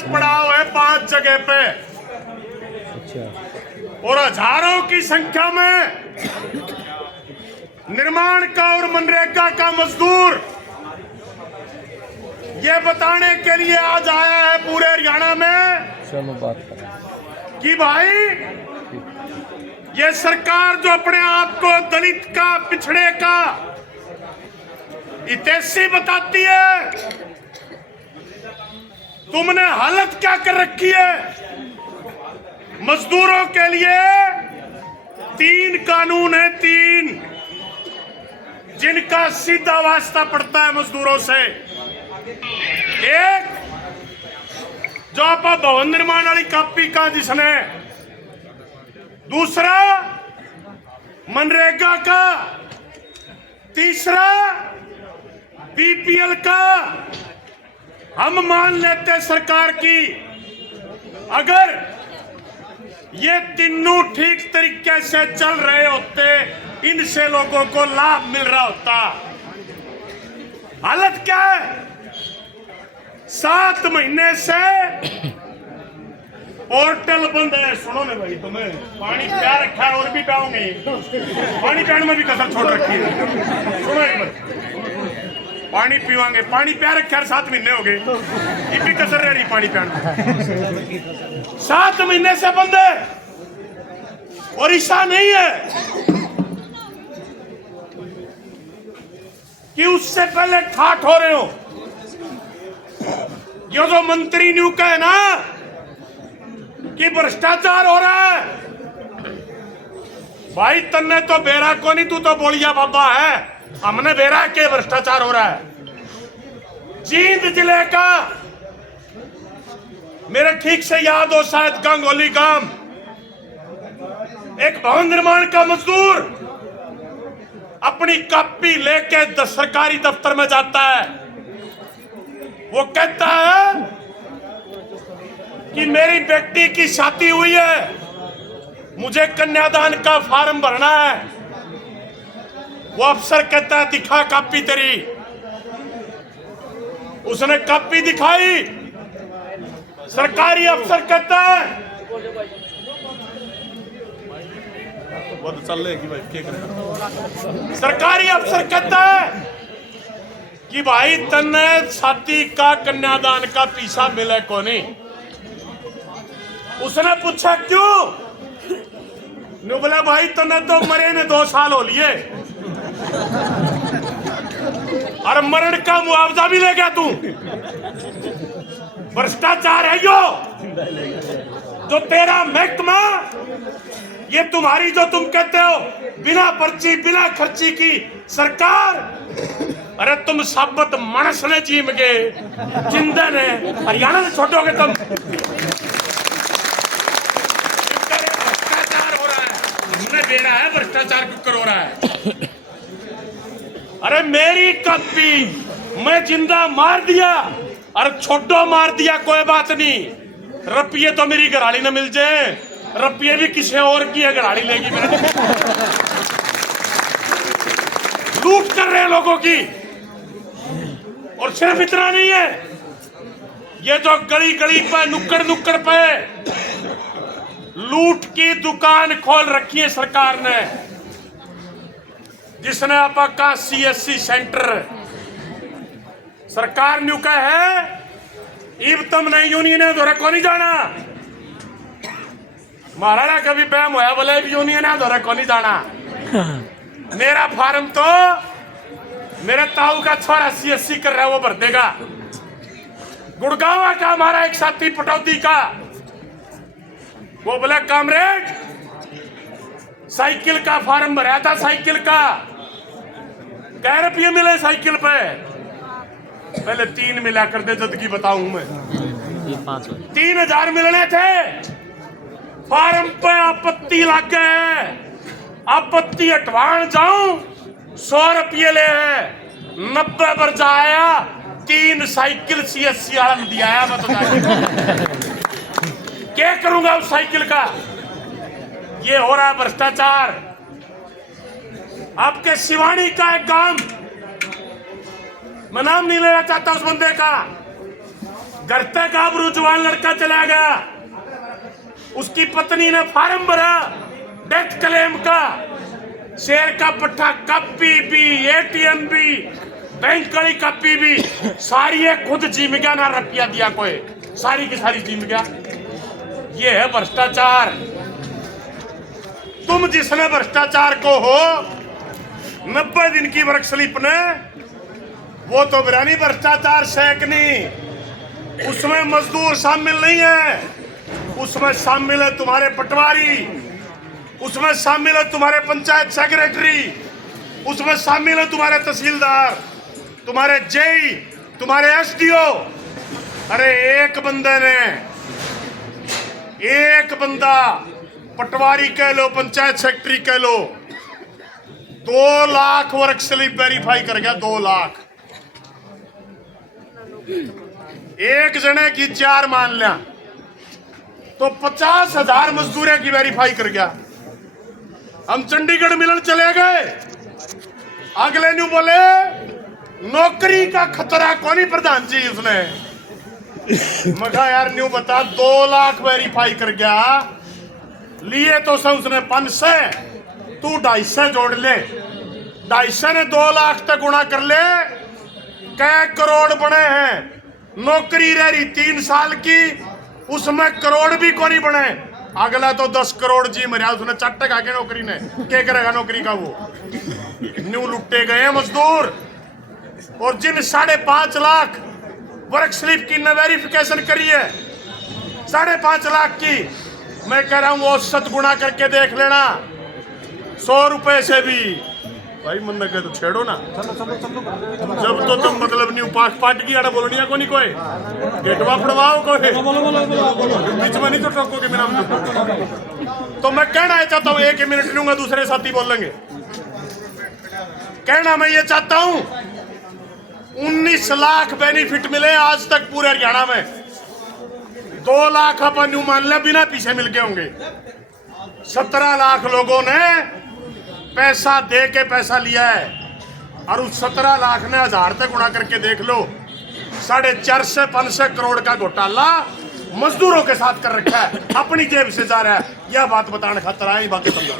आज पड़ाव है 5 जगह पे और हजारों की संख्या में निर्माण का और मनरेगा का मजदूर ये बताने के लिए आज आया है पूरे हरियाणा में चलो बात करें कि भाई ये सरकार जो अपने आप को दलित का पिछड़े का हितैषी बताती है, तुमने हालत क्या कर रखी है। मजदूरों के लिए 3 कानून है, 3 जिनका सीधा वास्ता पड़ता है मजदूरों से। एक जो आप भवन निर्माण वाली कॉपी का जिसने, दूसरा मनरेगा का, तीसरा बीपीएल का। हम मान लेते सरकार की अगर ये तीनों ठीक तरीके से चल रहे होते, इनसे लोगों को लाभ मिल रहा होता। हालत क्या है, 7 महीने से पोर्टल बंद है। सुनो ना भाई, तुम्हें पानी पिया रखा है और भी पियाओगे, पानी पियाने में भी कसर छोड़ रखी है। सुनो एक बार, पानी पीवांगे, पानी प्या रखा है 7 महीने हो गए, ये भी कसर रह रही पानी पियाने। 7 महीने से बंद है और ऐसा नहीं है कि उससे पहले ठाठ हो रहे हो। ये जो मंत्री न्यू का है ना कि भ्रष्टाचार हो रहा है, भाई तन्ने तो बेरा को नहीं, तू तो बोलिया बाबा है। हमने बेरा के भ्रष्टाचार हो रहा है। जींद जिले का, मेरे ठीक से याद हो शायद, गंगोली गांव, एक भवन निर्माण का मजदूर अपनी कॉपी लेके सरकारी दफ्तर में जाता है। वो कहता है कि मेरी बेटी की शादी हुई है, मुझे कन्यादान का फॉर्म भरना है। वो अफसर कहता है दिखा कॉपी तेरी। उसने कॉपी दिखाई। सरकारी अफसर कहता है वो तो चल लेगी भाई, क्या करें। सरकारी अफसर कहता है कि भाई तन्ने शादी का कन्यादान का पैसा मिले को नहीं। उसने पूछा क्यों? ने बोला भाई तन्ने तो मरे ने 2 साल हो लिए और मरण का मुआवजा भी ले गया तू। भ्रष्टाचार है यो जो तेरा महकमा, ये तुम्हारी जो तुम कहते हो बिना पर्ची बिना खर्ची की सरकार। अरे तुम साबत मानस ने जीम गए, जिंदा ने हरियाणा से छोड़ोगे तुम। भ्रष्टाचार हो रहा है, हमने दे रहा है, भ्रष्टाचार क्यों हो रहा है। अरे मेरी कॉपी मैं जिंदा मार दिया और छोटो मार दिया, कोई बात नहीं। रुपये तो मेरी घराड़ी न मिल जाए, रुपये भी किसी और की है, घराड़ी लेगी मेरे। लूट कर रहे हैं लोगों की। और सिर्फ इतना नहीं है, ये जो गली गली पे नुक्कड़ नुक्कड़ पे लूट की दुकान खोल रखी है सरकार ने, जिसने आपका CSC सेंटर सरकार न्यू का है। इब तुमने यूनियन दौरे को नहीं जाना। महाराणा कभी बैम होया बोले यूनियन दौरे को नहीं जाना। मेरा फार्म तो मेरे ताऊ का छोरा CSC कर रहा है, वो भर देगा। गुड़गांव का हमारा एक साथी पटौदी का, वो बोला कामरेड साइकिल का फार्म भरा था, साइकिल का ₹1 रुपये मिले साइकिल पे। पहले 3 मिला कर दे, जद की बताऊं मैं। 3000 मिलने थे, फार्म पे आपत्ति लग गए। आपत्ति हटवान जाऊं 100 रुपये ले है, 90 पर जाया। 3 साइकिल CSC वाला दिया है। मैं तो क्या करूंगा उस साइकिल का। ये हो रहा है भ्रष्टाचार। आपके शिवानी का एक गांव, मैं नाम नहीं लेना चाहता उस बंदे का, घर तक आबरू जवान लड़का चला गया, उसकी पत्नी ने फार्म भरा डेथ क्लेम का, शेर का पट्टा कॉपी भी, एटीएम भी, बैंक वाली कॉपी भी, सारी है खुद जीम गया, ना रुपया दिया कोई, सारी की सारी जीम गया। ये है भ्रष्टाचार। तुम जिसने भ्रष्टाचार को हो 90 दिन की वर्क स्लिप ने, वो तो बिरानी भ्रष्टाचार सेकनी, उसमें मजदूर शामिल नहीं है, उसमें शामिल है तुम्हारे पटवारी, उसमें शामिल है तुम्हारे पंचायत सेक्रेटरी, उसमें शामिल है तुम्हारे तहसीलदार, तुम्हारे जेई, तुम्हारे एसडीओ। अरे एक बंदे ने, एक बंदा पटवारी कह लो, पंचायत सेक्रेटरी कह लो, 2 लाख वर्क स्लिप वेरीफाई कर गया। 2 लाख एक जने की 4 मान लिया तो 50,000 मजदूरे की वेरीफाई कर गया। हम चंडीगढ़ मिलन चले गए, अगले न्यू बोले नौकरी का खतरा कौन प्रधान जी उसने। मगा यार न्यू बता, 2 लाख वेरीफाई कर गया, लिए तो सब उसने 500, तू 250 जोड़ ले, 250 ने 2 लाख तक गुणा कर ले, कै करोड़ बने हैं। नौकरी रह रही 3 साल की, उसमें करोड़ भी को नहीं बने। अगला तो 10 करोड़ जी मरिया, उसने चट्टे खा के नौकरी ने, क्या करेगा नौकरी का वो। न्यू लुट्टे गए मजदूर। और जिन 5.5 लाख वर्क स्लिप की न वेरिफिकेशन करी है, 5.5 लाख की, मैं कह रहा हूं वो 7 गुना करके देख लेना, 100 रुपए से भी। भाई मन लगे तो छेड़ो ना, जब तो तुम मतलब नहीं पार्ट की आड़ा बोलनी है को नहीं, कोई गेटवा फड़वाओ कोई बीच में नहीं तो टोकोगे बिना। तो मैं कहना चाहता हूं, 1 मिनट लूंगा, दूसरे साथी बोलेंगे। कहना मैं ये चाहता हूं 19 लाख बेनिफिट मिले आज तक पूरे हरियाणा में, 2 लाख अपन यूं मान लें बिना पीछे मिल के होंगे। 17 लाख लोगों ने पैसा दे के पैसा लिया है, और उस 17 लाख ने 1000 तक गुणा करके देख लो, 4.5 से 5 करोड़ का घोटाला मजदूरों के साथ कर रखा है, अपनी जेब से जा रहा है। यह बात बताने खातर आए, बाकी समझा।